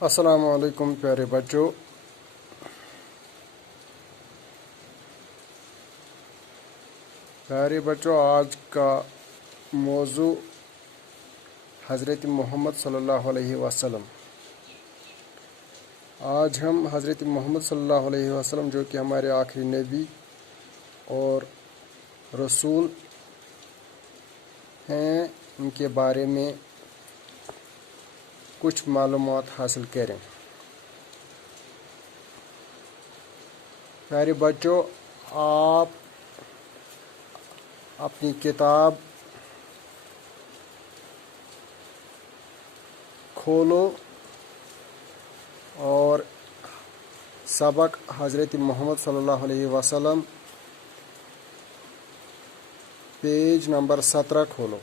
السلام علیکم پیارے بچوں. آج کا موضوع حضرت محمد صلی اللہ علیہ وسلم. آج ہم حضرت محمد صلی اللہ علیہ وسلم جو کہ ہمارے آخری نبی اور رسول ہیں ان کے بارے میں کچھ معلومات حاصل کریں. پیارے بچوں، آپ اپنی کتاب کھولو اور سبق حضرت محمد صلی اللہ علیہ وسلم پیج نمبر 17 کھولو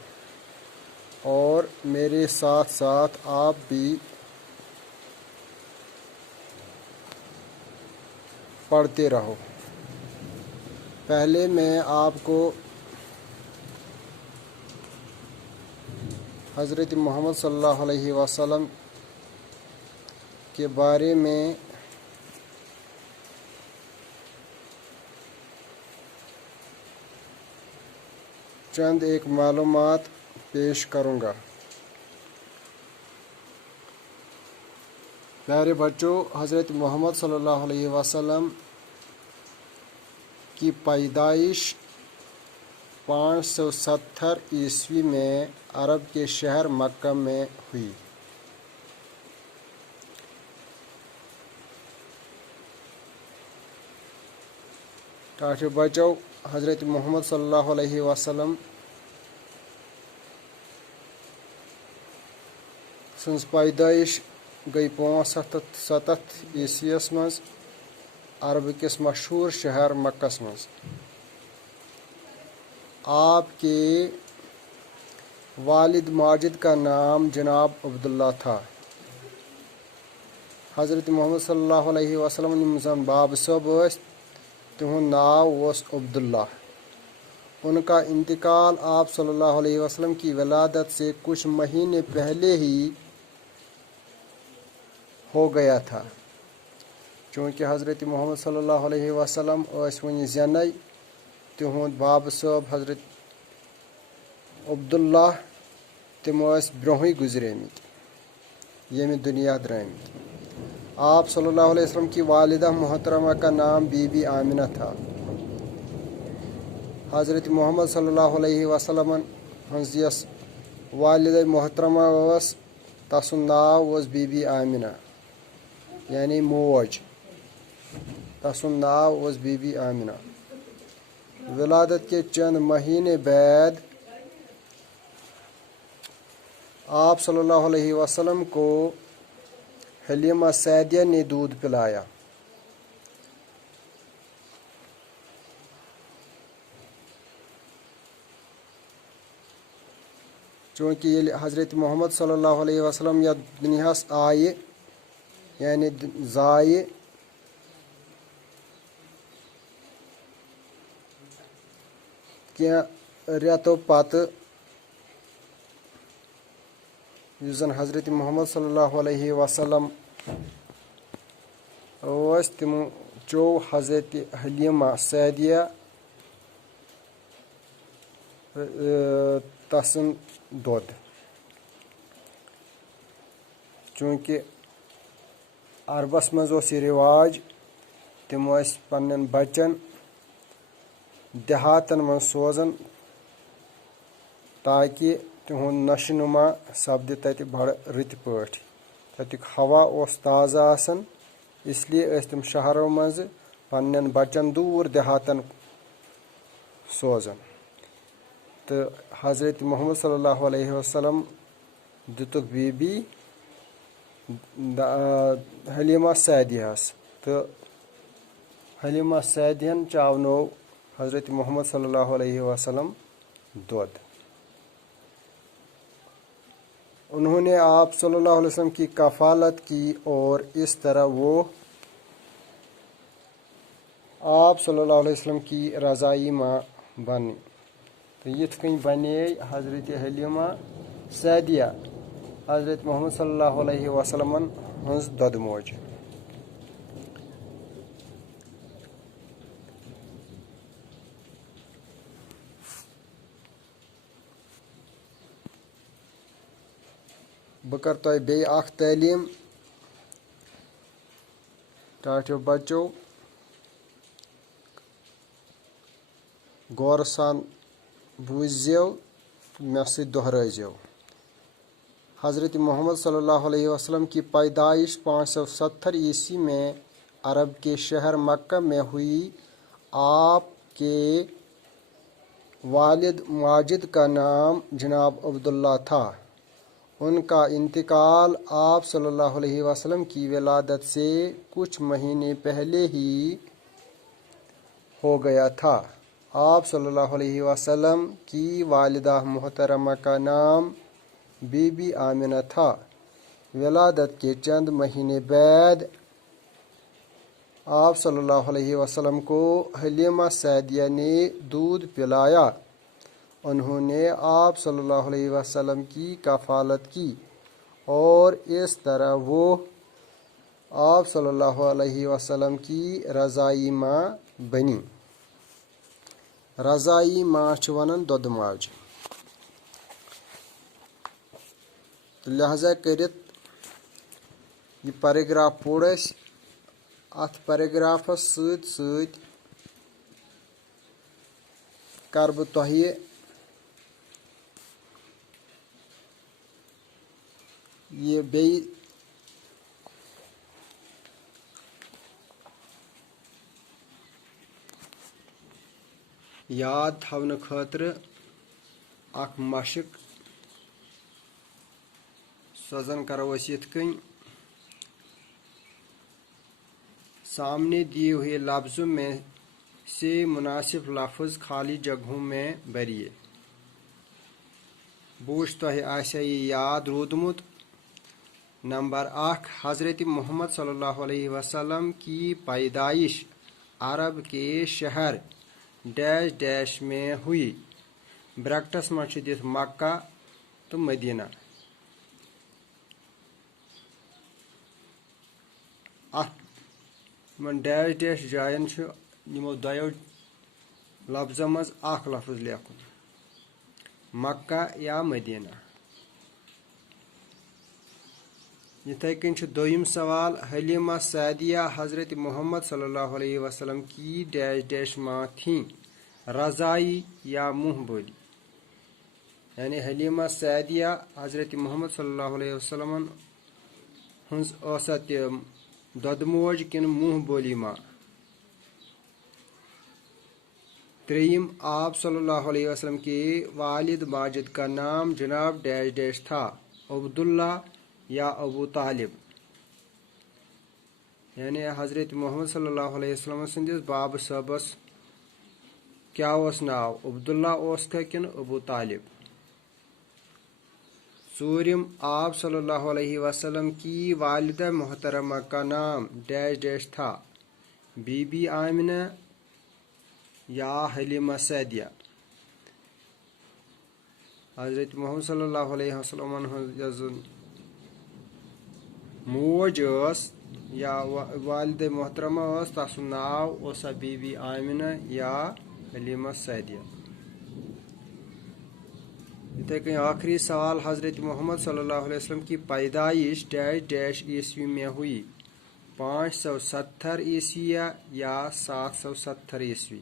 اور میرے ساتھ ساتھ آپ بھی پڑھتے رہو. پہلے میں آپ کو حضرت محمد صلی اللہ علیہ وسلم کے بارے میں چند ایک معلومات پیش کروں گا. پیارے بچوں، حضرت محمد صلی اللہ علیہ وسلم کی پیدائش 570 عیسوی میں عرب کے شہر مکہ میں ہوئی. ٹاٹھے بچو، حضرت محمد صلی اللہ علیہ وسلم سنز پیدائش گئی 570 عیسویس مز عرب کس مشہور شہر مکس مز. آپ کے والد ماجد کا نام جناب عبداللہ تھا. حضرت محمد صلی اللہ علیہ وسلم یم زن باب صٲب ٲسۍ تہنٛد ناو اوس عبداللہ. ان کا انتقال آپ صلی اللہ علیہ وسلم کی ولادت سے کچھ مہینے پہلے ہی ہو گیا تھا. چونکہ حضرت محمد صلی اللہ علیہ وسلم ٲسۍ وُنہِ زٮ۪نَے، تِہُنٛد باب صٲب حضرت عبداللہ تِم ٲسۍ برونٛہٕے گُزریمٕتۍ، ییٚمہِ دُنیا درٛٲمٕتۍ. آپ صلی اللہ علیہ وسلم کی والدہ محترمہ کا نام بی بی آمنہ تھا. حضرت محمد صلی اللہ علیہ وسلم ہنٛز یۄس والدہ محترمہ ٲس تسُنٛد ناو اوس بی بی آمنہ، یعنی موج. تسُنٛد ناو اوس بی بی آمنہ. ولادت کے چند مہینے بعد آپ صلی اللہ علیہ وسلم کو حلیمہ سعدیہ نے دودھ پلایا. چونکہ ییٚلہِ حضرت محمد صلی اللہ علیہ وسلم یتھ دُنیاہس آیہِ یعنی زایہِ، کینٛہہ رٮ۪تو پتہٕ یُس زن حضرت محمد صلی اللہ علیہ وسلم ٲسۍ تِمو چوٚو حضرت حلیمہ سعدیہ تسُنٛد دۄد. چوٗنٛکہِ عربس منٛز اوس یہِ رِواج تِم ٲسۍ پننٮ۪ن بچن دیہاتن منٛز سوزان تاکہِ تِہُنٛد نشو نما سپدِ تتہِ بڑٕ رٕتۍ پٲٹھۍ. تتیُک ہوا اوس تازٕ آسان، اس لیے ٲسۍ تِم شہرو منٛزٕ پننٮ۪ن بچن دوٗر دیہاتن سوزان. تہٕ حضرت محمد صلی اللہ علیہ وسلم دِتُکھ بی بی حلیمہ سعدیہس، تہٕ حلیمہ سعدیہن چاونوو حضرت محمد صلی اللہ علیہ وسلم دودھ. انہوں نے آپ صلی اللہ علیہ وسلم کی کفالت کی اور اس طرح وہ آپ صلی اللہ علیہ وسلم کی رضائی ماں بنی. تو یِتھ کٔنۍ بنے حضرت حلیمہ سعدیہ حضرت محمد صلی اللہ علیہ وسلم ہنز دۄدٕ موج. بہٕ کَرٕ تۄہہِ بیٚیہِ اکھ تعلیٖم ٹاٹھیو بچو غورٕ سان بوٗززیو مےٚ سۭتۍ دۄہرٲیزیو. حضرت محمد صلی اللہ علیہ وسلم کی پیدائش 570 عیسوی میں عرب کے شہر مکہ میں ہوئی. آپ کے والد ماجد کا نام جناب عبداللہ تھا. ان کا انتقال آپ صلی اللہ علیہ وسلم کی ولادت سے کچھ مہینے پہلے ہی ہو گیا تھا. آپ صلی اللہ علیہ وسلم کی والدہ محترمہ کا نام بی بی آمنہ تھا. ولادت کے چند مہینے بعد آپ صلی اللہ علیہ وسلم کو حلیمہ سعدیہ نے دودھ پلایا. انہوں نے آپ صلی اللہ علیہ وسلم کی کفالت کی اور اس طرح وہ آپ صلی اللہ علیہ وسلم کی رضائی ماں بنی. رضائی ماں چھِ وَنان دۄدٕ ماجہِ. لہذا کٔرِتھ یہ پیراگراف پوٚر اَسہِ. اَتھ پیراگرافس سۭتۍ سۭتۍ کَرٕ بہٕ تۄہہِ یہ بیٚیہِ یاد تھاونہٕ خٲطرٕ اکھ مشق. سۄ زن کرو أسۍ یِتھ کٔنۍ: سامنے دیے ہوئے لفظوں میں سے مناسب لفظ خالی جگہوں میں بھریے. بہٕ وٕچھ تۄہہِ آسیا یہِ یاد روٗدمُت. نمبر 1: حضرت محمد صلی اللہ علیہ وسلم کی پیدائش عرب کے شہر ڈیش ڈیش میں ہوئی. بریکٹس منٛز چھُ دِتھ مکہ تہٕ مدینہ. اتھ یِمن ڈیش ڈیش جاین چھُ یِمو دۄیو لفظو منٛز اکھ لفظ لیکھُن: مکہ یا مدینہ. یِتھے کٔنۍ چھُ دوٚیِم سوال: حلیمہ سعدیہ حضرت محمد صلی اللہ علیہ وسلم کی ڈیش ڈیش ماں تھیں، رضائی یا منہ بولی. یعنی حلیمہ سعدیہ حضرت محمد صلی اللہ علیہ وسلم ہنٛز ٲسا تہِ دۄدٕ موج کِنہٕ منہ بولی ماں. ترٛیٚیِم: آپ صلی اللہ علیہ وسلم کے والد ماجد کا نام جناب ڈیش ڈیش تھا، عبداللہ یا ابو طالب. یعنی حضرت محمد صلی اللہ علیہ وسلم سندس بابہٕ صٲبس کیٛاہ اوس ناو؟ عبداللہ اوسکھا کِنہٕ ابو طالب؟ ژوٗرِم: آپ صلی اللہ علیہ وسلم کی والدہ محترمہ کا نام ڈیش ڈیش تھا، بی بی آمنہ یا حلیمہ سعدیہ. حضرت محمد صلی اللہ علیہ وسلم ہنٛز یۄس زن موج ٲس یا والدہ محترمہ ٲس تتھ سُنٛد ناو اوسا بی بی آمنہ یا حلیمہ سعدیہ. یِتھے کٔنۍ آخری سوال: حضرت محمد صلی اللہ علیہ وسلم کی پیدائش ڈیش ڈیش عیسوی میں ہوئی، 570 عیسوی یا 770 عیسوی.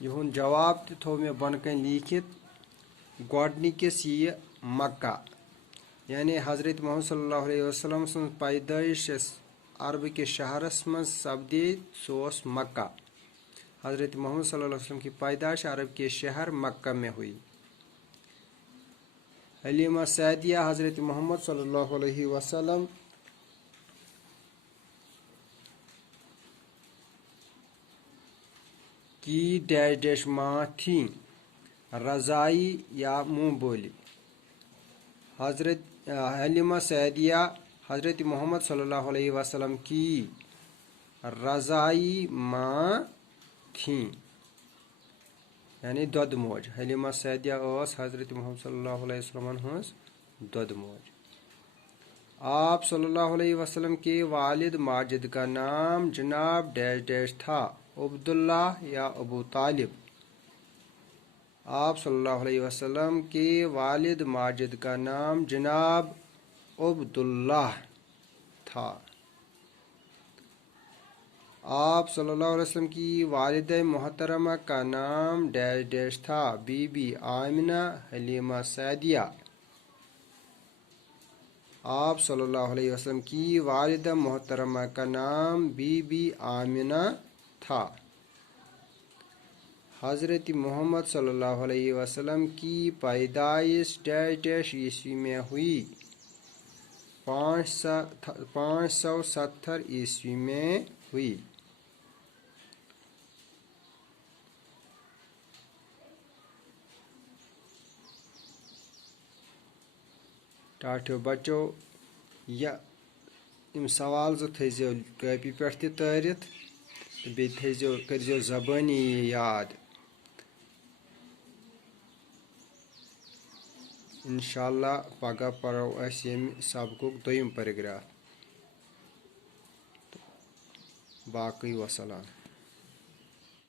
یِہُنٛد جواب تہِ تھوٚو مےٚ بۄنہٕ کَنۍ لیٖکھِتھ. گۄڈنِکِس یِیہِ مکہ. یعنی حضرت محمد صلی اللہ علیہ وسلم سٕنٛز پیدٲیش یۄس عربہٕ کِس شہرس منٛز سپدے سُہ اوس مکہ. حضرت محمد صلی اللہ علیہ وسلم کی پیدائش عرب کے شہر مکہ میں ہوئی. حلیمہ سعدیہ حضرت محمد صلی اللہ علیہ وسلم کی ڈیش ڈیش ماں تھیں، رضائی یا منہ بولی. حضرت حلیمہ سعدیہ حضرت محمد صلی اللہ علیہ وسلم کی رضائی ماں تھیں، یعنی دۄدٕ موج. حلیمہ سعدیہ ٲس حضرت محمد صلی اللہ علیہ وسلم ہنٛز دود موج۔ آپ صلی اللہ علیہ وسلم کے والد ماجد کا نام جناب ڈیش ڈیش تھا، عبداللہ یا ابو طالب۔ آپ صلی اللہ علیہ وسلم کے والد ماجد کا نام جناب عبداللہ تھا۔ آپ صلی اللہ علیہ وسلم کی والدہ محترمہ کا نام ڈیش ڈیش تھا، بی بی آمنہ حلیمہ سعدیہ۔ آپ صلی اللہ علیہ وسلم کی والدہ محترمہ کا نام بی بی آمنہ تھا۔ حضرت محمد صلی اللہ علیہ وسلم کی پیدائش ڈیش ڈیش عیسوی میں ہوئی، 570 عیسوی میں ہوئی۔ ٹاٹھو بچو یم سوال زٕ تھٲیزیو کاپی پٮ۪ٹھ تہِ تٲرِتھ تہٕ بیٚیہِ کٔرۍزیو زبٲنی یہِ یاد۔ انشاءاللہ پگاہ پرو أسۍ ییٚمہِ سبقُک دوٚیِم پیراگراف۔ باقٕے وسلام۔